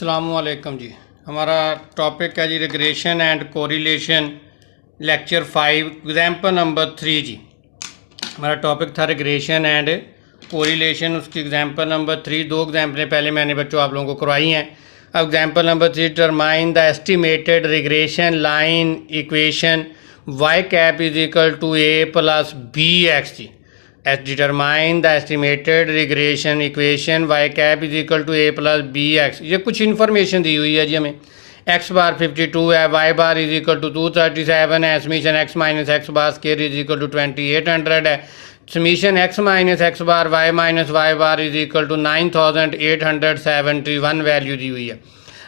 अस्सलामुअलैकुम जी। हमारा टॉपिक है जी regression and correlation, lecture 5, example number 3 जी। हमारा टॉपिक था रिग्रेशन एंड कोरिलेशन, उसकी एग्जाम्पल नंबर 3। दो एग्जाम्पलें पहले मैंने बच्चों आप लोगों को करवाई हैं। अब example number 3, determine the estimated regression line equation Y cap is equal to A plus B X जी। Determine the estimated regression equation Y cap is equal to A plus B X. ये कुछ information दी हुई है जी हमें। X bar 52 है, Y bar is equal to 237 है, summation X minus X bar square is equal to 2800 है, summation X minus X bar Y minus Y bar is equal to 9871 value दी हुई है।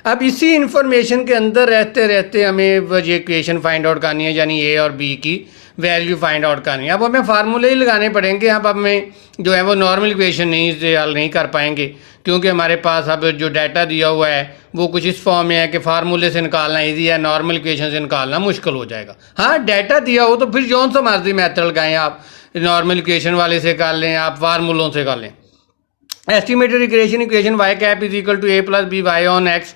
अब इसी इंफॉर्मेशन के अंदर रहते रहते हमें ये इक्वेशन फाइंड आउट करनी है, यानी ए और बी की वैल्यू फाइंड आउट करनी है। अब हमें फार्मूले ही लगाने पड़ेंगे। अब हमें जो है वो नॉर्मल इक्वेशन नहीं हल नहीं कर पाएंगे, क्योंकि हमारे पास अब जो डाटा दिया हुआ है वो कुछ इस फॉर्म में है कि फार्मूले से निकालना ईजी है, नॉर्मल इक्वेशन से निकालना मुश्किल हो जाएगा। हाँ, डाटा दिया हो तो फिर जौन सा मर्जी मेथड लगाएं, आप नॉर्मल इक्वेशन वाले से कर लें, आप फार्मूलों से कर लें। Estimated regression equation Y cap is equal to A plus B Y on X,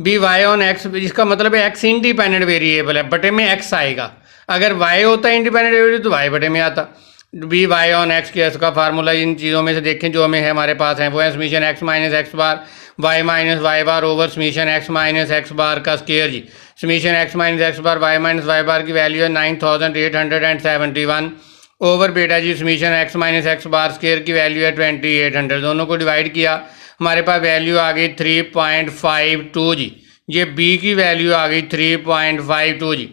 B Y on X, इसका मतलब है एक्स इंडिपेंडेंट वेरिएबल है, बटे में एक्स आएगा। अगर वाई होता है इंडिपेंडेंट वेरिएबल तो वाई बटे में आता। बी वाई ऑन एक्स के इसका फार्मूला इन चीज़ों में से देखें जो हमें है हमारे पास है, वो है summation X minus X bar Y minus Y bar over summation X minus X bar का स्केयर जी। Summation X minus X bar Y minus Y bar की वैल्यू है 9871 ओवर बेटा जी summation X minus X bar square की value है 2800। दोनों को डिवाइड किया, हमारे पास वैल्यू आ गई 3.52 जी। ये बी की वैल्यू आ गई 3.52 जी।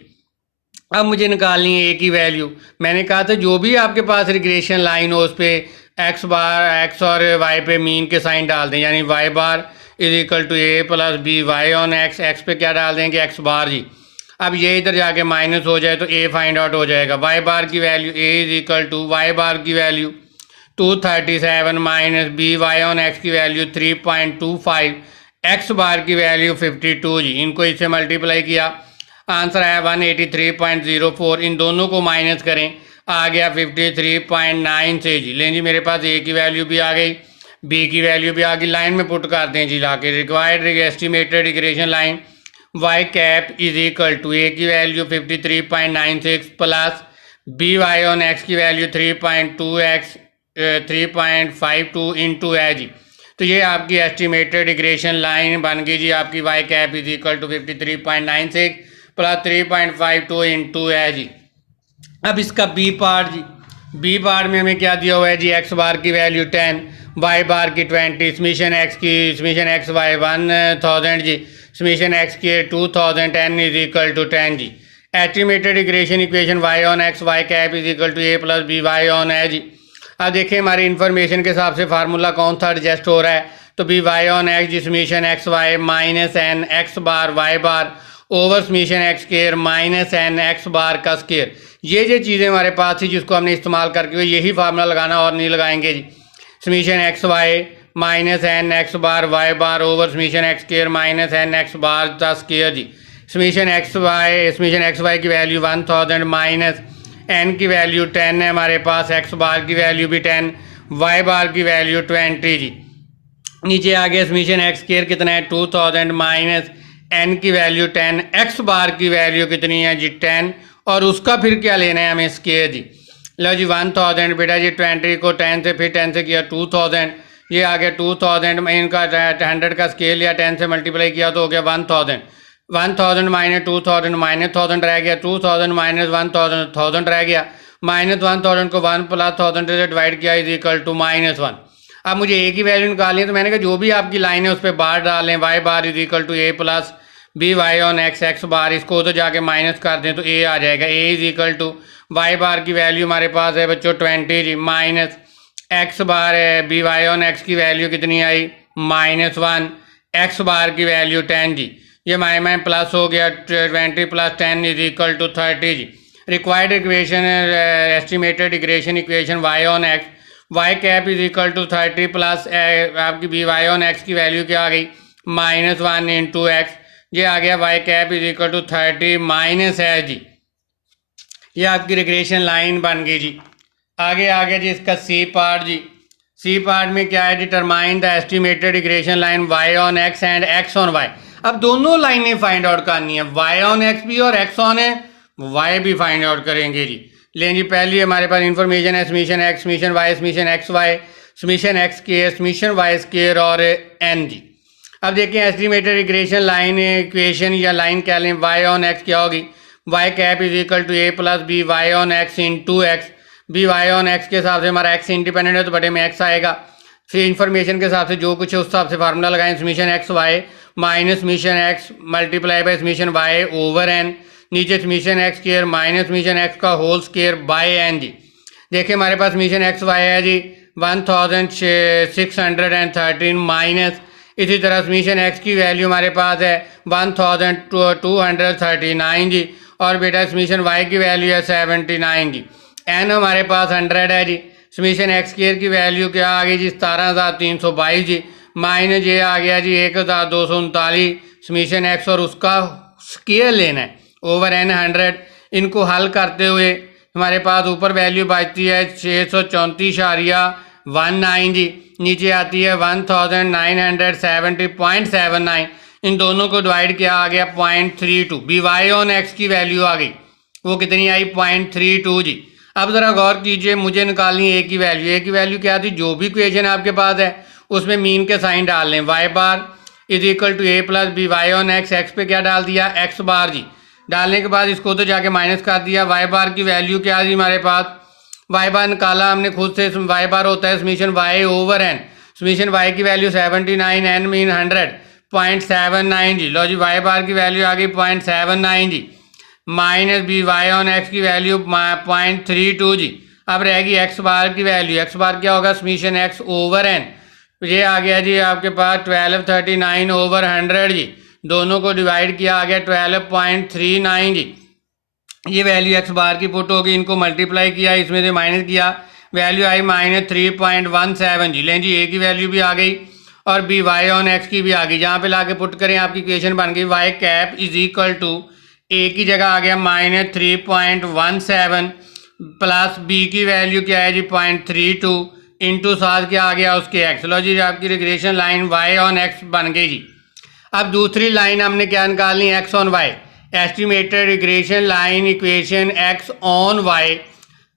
अब मुझे निकालनी है ए की वैल्यू। मैंने कहा था जो भी आपके पास रिग्रेशन लाइन हो उस पर एक्स बार एक्स और वाई पे मीन के साइन डाल दें, यानी Y bar is equal to A plus B Y on X, X पे क्या डाल देंगे एक्स बार जी। अब ये इधर जाके माइनस हो जाए तो ए फाइंड आउट हो जाएगा। वाई बार की value A is equal to Y bar की value 237 minus B Y on X की वैल्यू 3.25, एक्स बार की वैल्यू 52 जी। इनको इससे मल्टीप्लाई किया, आंसर आया 183.04। इन दोनों को माइनस करें, आ गया 53.9 से जी। लें जी, मेरे पास ए की वैल्यू भी आ गई, बी की वैल्यू भी आ गई। लाइन में पुट करते हैं जी लाके। Required estimated regression line Y cap is equal to A की value 53.96 plus B Y on X की वैल्यू 3.52 इंटू है जी। तो ये आपकी एस्टिमेटेड रिग्रेशन लाइन बन गई जी आपकी। Y cap is equal to 53.96 plus 3.52 into है जी। अब इसका बी पार्ट जी, बी पार्ट में हमें क्या दिया हुआ है जी, एक्स बार की वैल्यू 10, वाई बार की 20, समीशन एक्स की समीशन एक्स वाई 1000 जी, समीशन एक्स की 2000, n इज इक्वल टू 10 जी। Estimated regression equation Y on X Y cap is equal to A plus B Y on है जी। अब देखिए हमारी इन्फॉर्मेशन के हिसाब से फार्मूला कौन सा एडजस्ट हो रहा है, तो बी वाई ऑन एक्स जी summation X Y minus N X bar Y bar over summation X square minus N X bar का स्केयर। ये चीज़ें हमारे पास थी जिसको हमने इस्तेमाल करके यही फार्मूला लगाना और नहीं लगाएंगे जी। Summation X Y minus N X bar Y bar over summation X square minus N X bar का स्केयर जी। समीशन एक्स वाई की वैल्यू 1000 माइनस एन की वैल्यू 10 है हमारे पास, एक्स बार की वैल्यू भी 10, वाई बार की वैल्यू 20 जी। नीचे आ गया समीशन एक्स स्केयर कितना है 2000 माइनस एन की वैल्यू 10, एक्स बार की वैल्यू कितनी है जी 10, और उसका फिर क्या लेना है हमें स्केयर जी। लो जी 1000 बेटा जी 20 को 10 से फिर 10 से किया 2000, ये आ गया 2000 में इनका 100 का स्केल लिया 10 से मल्टीप्लाई किया तो हो गया 1000 माइनस 2000 माइनस 1000 रह गया, 2000 माइनस 1000 रह गया, माइनस 1000 को 1 प्लस 1000 से डिवाइड किया इज इक्वल टू -1। अब मुझे ए की वैल्यू निकालनी है, तो मैंने कहा जो भी आपकी लाइन है उस पर बार डालें, Y bar is equal to A plus B Y on X X bar, इसको तो जाके माइनस कर दें तो ए आ जाएगा। ए is equal to Y bar की वैल्यू हमारे पास है बच्चों 20 जी, माइनस एक्स बार है बी वाई ऑन एक्स की वैल्यू कितनी आई -1, एक्स बार की वैल्यू 10 जी। ये माई प्लस हो गया 20 प्लस 10 इज इक्वल टू 30 जी। Required equation estimated regression equation Y on X Y cap is equal to 30 plus आपकी बी वाई ऑन एक्स की value क्या आ गई -1 इंटू एक्स, ये आ गया Y cap is equal to 30 minus है जी। ये आपकी रिग्रेशन लाइन बन गई जी। आगे आ गया जी इसका सी पार्ट जी। सी पार्ट में क्या है, determine the estimated regression line y on x and x on y। अब दोनों लाइनें फाइंड आउट करनी है, y ऑन x भी और x ऑन y भी फाइंड आउट करेंगे जी। लेकिन जी पहली हमारे पास इंफॉर्मेशन है summation x summation y summation x y summation x square summation y square और n जी। अब देखिए एस्टिमेटेड रिग्रेशन लाइन इक्वेशन या लाइन क्या लें, y ऑन x क्या होगी, y cap is equal to a plus B Y on X into X. B Y on X के हिसाब से हमारा x इंडिपेंडेंट है तो बटे में x आएगा। फिर इन्फॉर्मेशन के हिसाब से जो कुछ है उस हिसाब से फार्मूला लगाएं, summation X Y minus summation X multiply by summation Y over N, नीचे summation X square minus summation X का होल स्क्वायर बाय एन जी। देखिए हमारे पास समीशन एक्स वाई है जी 1613 माइनस, इसी तरह समीशन एक्स की वैल्यू हमारे पास है 1239 जी, और बेटा समीशन वाई की वैल्यू है 79 जी। एन हमारे पास 100 है जी। समीशन एक्स स्क्वायर की वैल्यू क्या आ गई जी 17,322 जी, माइनस ये आ गया जी 1,239 समीशन एक्स और उसका स्क्वायर लेना है ओवर एन 100। इनको हल करते हुए हमारे पास ऊपर वैल्यू बचती है 634.19 जी, नीचे आती है 1970.79। इन दोनों को डिवाइड किया आ गया 0.32। बी वाई ऑन एक्स की वैल्यू आ गई, वो कितनी आई 0.32 जी। अब ज़रा गौर कीजिए, मुझे निकालनी है ए की वैल्यू। ए की वैल्यू क्या थी, जो भी इक्वेशन आपके पास है उसमें मीन के साइन डाल लें, Y bar is equal to A plus B Y on X, X पे क्या डाल दिया एक्स बार जी। डालने के बाद इसको तो जाके माइनस कर दिया। वाई बार की वैल्यू क्या थी हमारे पास, वाई बार निकाला हमने खुद से, वाई बार होता है summation Y over N, summation Y की वैल्यू 79, एन मीन 100.79 जी। लो जी वाई बार की वैल्यू आ गई 0.79 जी, minus B Y on X की वैल्यू 0.32 जी। अब रहेगी एक्स बार की वैल्यू, एक्स बार क्या होगा समीशन एक्स ओवर एन, ये आ गया जी आपके पास 1239 ओवर 100 जी। दोनों को डिवाइड किया आ गया 12.39 जी। ये वैल्यू एक्स बार की पुट होगी, इनको मल्टीप्लाई किया, इसमें से माइनस किया, वैल्यू आई माइनस 3.17 जी। लें जी ए की वैल्यू भी आ गई और बी वाई ऑन एक्स की भी आ गई। जहाँ पे लाके पुट करें आपकी इक्वेशन बन गई Y cap is equal to A की जगह आ गया माइनस 3.17 प्लस बी की वैल्यू क्या है जी 0.32 इंटू साथ क्या आ गया उसके एक्स। लो जी आपकी regression line Y on X बन गई जी। अब दूसरी लाइन हमने क्या निकालनी है, X on Y. Estimated regression line equation X on Y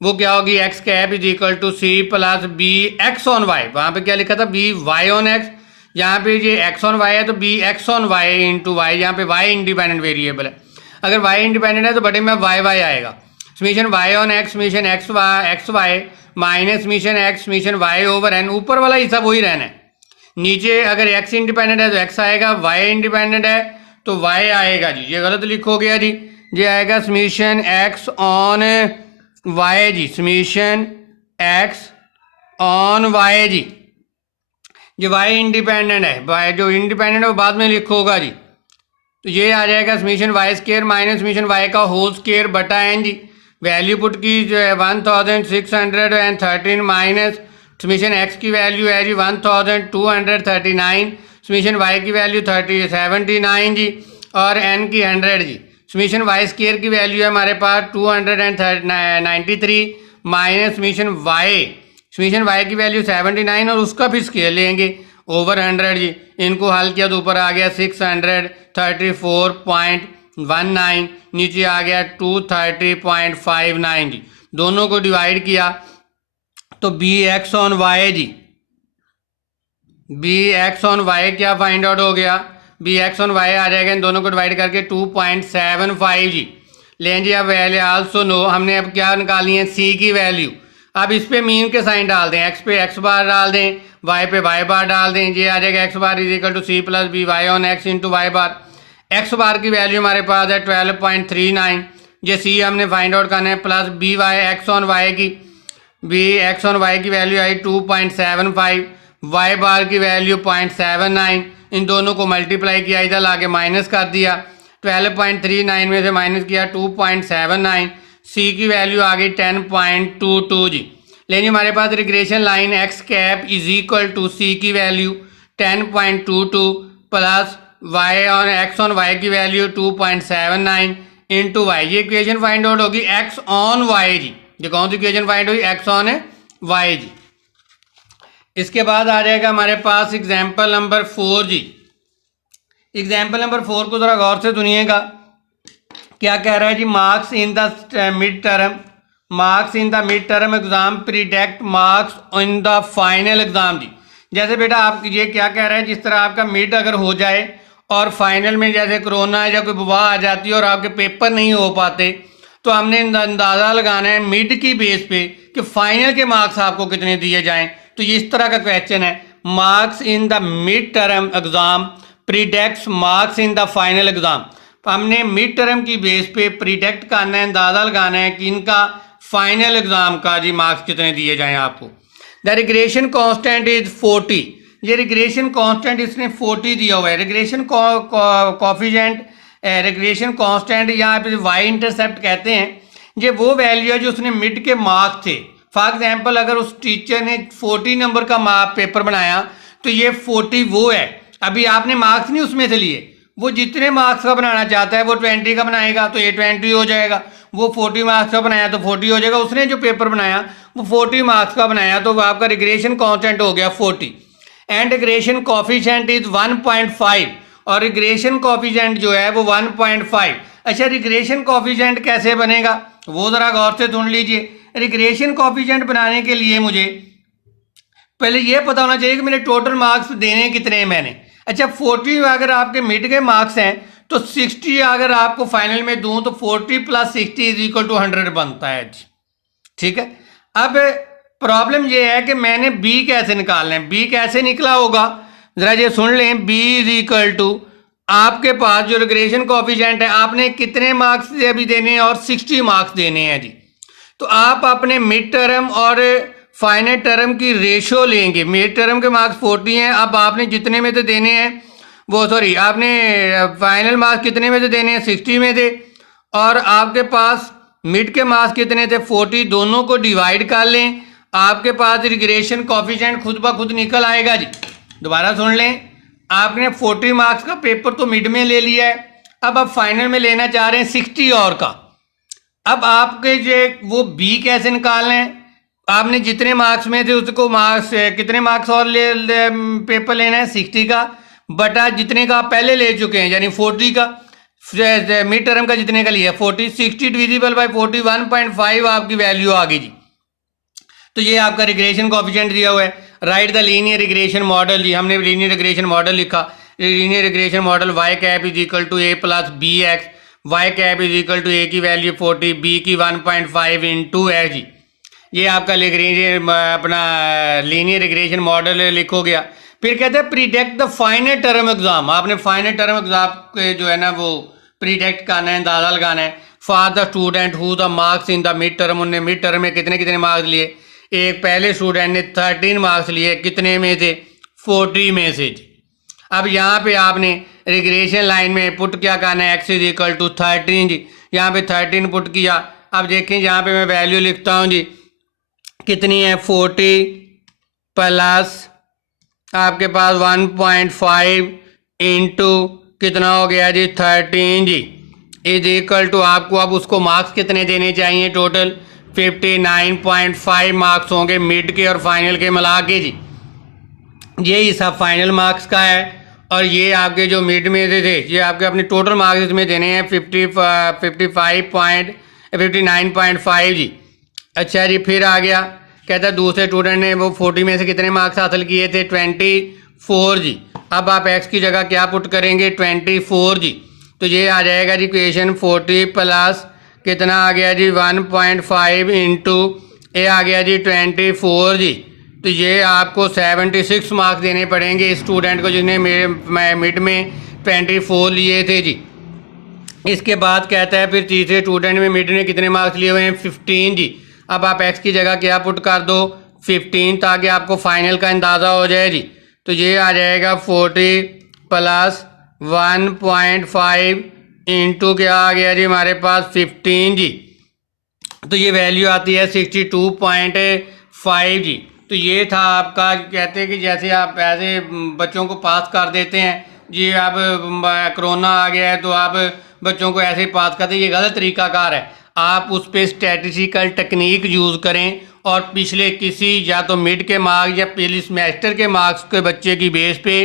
वो क्या होगी, X cap is equal to C plus B X on Y. वहाँ पे क्या लिखा था बी वाई ऑन एक्स, यहाँ पे ये एक्स ऑन वाई है तो B X on Y into Y, यहाँ पे वाई इंडिपेंडेंट वेरिएबल है। अगर वाई इंडिपेंडेंट है तो बटे में वाई वाई आएगा। Summation Y on X summation X Y minus summation X summation Y over N, ऊपर वाला हिस्सा वही रहना है। नीचे अगर एक्स इंडिपेंडेंट है तो एक्स आएगा, वाई इंडिपेंडेंट है तो वाई आएगा जी। ये गलत लिखो गया जी, ये आएगा समीशन एक्स ऑन वाई जी, समीशन एक्स ऑन वाई जी। जो वाई इंडिपेंडेंट है, वाई जो इंडिपेंडेंट है वो बाद में लिखोगा जी। तो ये आ जाएगा summation Y square minus summation Y का होल स्क्वायर बटा एन जी। वैल्यू पुट की जो है 1613 माइनस समीशन एक्स की वैल्यू है जी 1239, समीशन वाई की वैल्यू 79 जी और एन की 100 जी। समीशन वाई स्क्वायर की वैल्यू है हमारे पास 293 माइनस समीशन वाई की वैल्यू 79 और उसका फिर स्क्वायर लेंगे ओवर 100 जी। इनको हल किया तो ऊपर आ गया 634.19, नीचे आ गया 230.59 जी। दोनों को डिवाइड किया तो बी एक्स ऑन वाई जी, बी एक्स ऑन वाई क्या फाइंड आउट हो गया, बी एक्स ऑन वाई आ जाएगा इन दोनों को डिवाइड करके 2.75 जी। लें जी अब वैल्यू आल्सो नो, हमने अब क्या निकालनी है सी की वैल्यू। अब इस पे मीन के साइन डाल दें, एक्स पे एक्स बार डाल दें, वाई पे वाई बार डाल दें। ये आ जाएगा X bar is equal to C plus B Y on X into Y bar. X bar की वैल्यू हमारे पास है 12.39, ये सी हमने फाइंड आउट करना है, plus B Y X on Y की, बी एक्स ऑन वाई की वैल्यू आई 2.75, वाई बार की वैल्यू 0.79। इन दोनों को मल्टीप्लाई किया, इधर लाके माइनस कर दिया, 12.39 में से माइनस किया 2.79, सी की वैल्यू आ गई 10.22 जी। लेकिन हमारे पास regression line X cap is equal to C की value 10.22 plus Y on X on Y की वैल्यू 2.79 इंटू वाई। ये इक्वेशन फाइंड आउट होगी एक्स ऑन वाई जी। ये कौन सी इक्वेशन फाइंड हुई, एक्स ऑन वाई जी। इसके बाद आ जाएगा हमारे पास एग्जाम्पल नंबर 4 जी। एग्जाम्पल नंबर 4 को ज़रा गौर से सुनिएगा, क्या कह रहा है जी। Marks in the mid term, marks in the mid term exam predict marks in the final exam जी। जैसे बेटा आप ये क्या कह रहा है, जिस तरह आपका मिड अगर हो जाए और फाइनल में जैसे कोरोना या कोई वबा आ जाती है और आपके पेपर नहीं हो पाते, तो हमने अंदाज़ा लगाना है मिड की बेस पे कि फाइनल के मार्क्स आपको कितने दिए जाएं। तो इस तरह का क्वेश्चन है, marks in the mid term exam predicts marks in the final exam. हमने मिड टर्म की बेस पे प्रिडिक्ट करना है, अंदाज़ा लगाना है कि इनका फाइनल एग्जाम का जी मार्क्स कितने दिए जाएं आपको। The regression constant is 40। ये रिग्रेशन कांस्टेंट इसने 40 दिया हुआ है। रिग्रेशन कॉफिशिएंट, रिग्रेशन कांस्टेंट यहाँ पे वाई इंटरसेप्ट कहते हैं, ये वो वैल्यू है जो उसने मिड के मार्क्स थे। फॉर एग्जाम्पल अगर उस टीचर ने 40 नंबर का पेपर बनाया तो ये 40 वो है। अभी आपने मार्क्स नहीं उसमें से लिए, वो जितने मार्क्स का बनाना चाहता है वो 20 का बनाएगा तो ये 20 हो जाएगा। वो 40 मार्क्स का बनाया तो 40 हो जाएगा। उसने जो पेपर बनाया वो 40 मार्क्स का बनाया तो वो आपका रिग्रेशन कांस्टेंट हो गया 40। एंड रिग्रेशन कॉफिशिएंट इज 1.5 और रिग्रेशन कॉफिशिएंट जो है वो 1.5। अच्छा, रिग्रेशन कॉफिशिएंट कैसे बनेगा वो ज़रा गौर से सुन लीजिए। रिग्रेशन कॉफिशिएंट बनाने के लिए मुझे पहले ये पता होना चाहिए कि मेरे टोटल मार्क्स देने कितने हैं मैंने। अच्छा, 40 अगर आपके मिड के मार्क्स हैं तो 60 अगर आपको फाइनल में दूं तो 40 + 60 इज इक्वल टू 100 बनता है जी। ठीक है, अब प्रॉब्लम ये है कि मैंने बी कैसे निकालना है। बी कैसे निकला होगा जरा ये सुन लें। बी इज इक्वल टू आपके पास जो रिग्रेशन कॉफिशिएंट है, आपने कितने मार्क्स अभी देने हैं और 60 मार्क्स देने हैं जी। तो आप अपने मिड टर्म और फाइनल टर्म की रेशो लेंगे। मिड टर्म के मार्क्स 40 हैं, अब आपने जितने में से देने हैं वो सॉरी आपने फाइनल मार्क्स कितने में से देने हैं 60 में थे, और आपके पास मिड के मार्क्स कितने थे 40, दोनों को डिवाइड कर लें, आपके पास रिग्रेशन कॉफिशिएंट खुद ब खुद निकल आएगा जी। दोबारा सुन लें, आपने 40 मार्क्स का पेपर तो मिड में ले लिया है, अब आप फाइनल में लेना चाह रहे हैं 60 और का। अब आपके जो वो बी कैसे निकालना है, आपने जितने मार्क्स में थे उसको मार्क्स कितने मार्क्स और पेपर लेना है 60 का बटा जितने का आप पहले ले चुके हैं यानी 40 का। मिड टर्म का जितने का लिया 40, 60 डिविजिबल बाय 40, 1.5 आपकी वैल्यू आ गई जी। तो ये आपका रिग्रेशन कॉफिशिएंट दिया हुआ है। Write the linear regression model जी, हमने लीनियर रिग्रेशन मॉडल लिखा। Linear regression model Y cap is equal to A plus B X, Y cap is equal to A की वैल्यू 40, बी की 1.5 इंटू है जी। ये आपका अपना लीनियर रिग्रेशन मॉडल लिखो गया। फिर कहते हैं predict the final term exam. आपने फाइनल टर्म एग्जाम के जो है ना वो प्रिडिक्ट करना है, अंदाजा लगाना है। For the student who the marks in the mid term, उन्होंने मिड टर्म में कितने कितने मार्क्स लिए। एक पहले स्टूडेंट ने 13 मार्क्स लिए, कितने में थे 40 में से जी। अब यहाँ पे आपने रिग्रेशन लाइन में पुट क्या करना है, एक्स इज इक्वल टू 13 जी। यहाँ पे 13 पुट किया। अब देखें यहाँ पे मैं वैल्यू लिखता हूँ जी, कितनी है 40 प्लस आपके पास 1.5 इंटू कितना हो गया जी 13 जी इज इक्वल टू आपको अब उसको मार्क्स कितने देने चाहिए, टोटल 59.5 मार्क्स होंगे मिड के और फाइनल के मिला के जी। ये हिस्सा फाइनल मार्क्स का है और ये आपके जो मिड में से थे ये आपके अपने टोटल मार्क्स इसमें देने हैं 59.5 जी। अच्छा जी, फिर आ गया कहता है दूसरे स्टूडेंट ने वो 40 में से कितने मार्क्स हासिल किए थे 24 जी। अब आप एक्स की जगह क्या पुट करेंगे 24 जी। तो ये आ जाएगा जी इक्वेशन 40 प्लस कितना आ गया जी 1.5 इंटू ये आ गया जी 24 जी। तो ये आपको 76 मार्क्स देने पड़ेंगे इस स्टूडेंट को जिसने मिड में 24 लिए थे जी। इसके बाद कहता है फिर तीसरे स्टूडेंट में मिड ने कितने मार्क्स लिए हुए हैं 15 जी। अब आप एक्स की जगह क्या पुट कर दो 15 ताकि आपको फाइनल का अंदाज़ा हो जाए जी। तो ये आ जाएगा 40 प्लस 1.5 इंटू क्या आ गया जी हमारे पास 15 जी। तो ये वैल्यू आती है 62.5 जी। तो ये था आपका, कहते हैं कि जैसे आप ऐसे बच्चों को पास कर देते हैं जी। अब कोरोना आ गया है तो आप बच्चों को ऐसे ही पास करते हैं, ये गलत तरीकाकार है। आप उस पर स्टैटिस्टिकल टेक्निक यूज़ करें और पिछले किसी या तो मिड के मार्क्स या पिछले सेमेस्टर के मार्क्स के बच्चे की बेस पे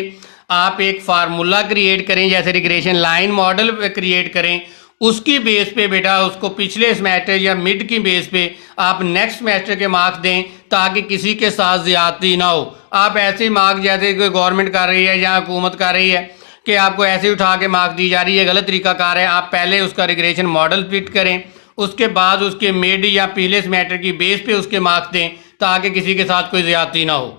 आप एक फार्मूला क्रिएट करें, जैसे रिग्रेशन लाइन मॉडल क्रिएट करें, उसकी बेस पे बेटा उसको पिछले सेमेस्टर या मिड की बेस पे आप नेक्स्ट सेमेस्टर के मार्क्स दें, ताकि किसी के साथ ज़्यादती ना हो। आप ऐसे मार्क्स जैसे कोई गवर्नमेंट कर रही है या हुकूमत कर रही है कि आपको ऐसे उठा के मार्क्स दी जा रही है, गलत तरीकाकार है। आप पहले उसका रिग्रेशन मॉडल फिट करें, उसके बाद उसके मिड या पिछले सेमेस्टर की बेस पे उसके मार्क्स दें, ताकि किसी के साथ कोई ज़्यादती ना हो।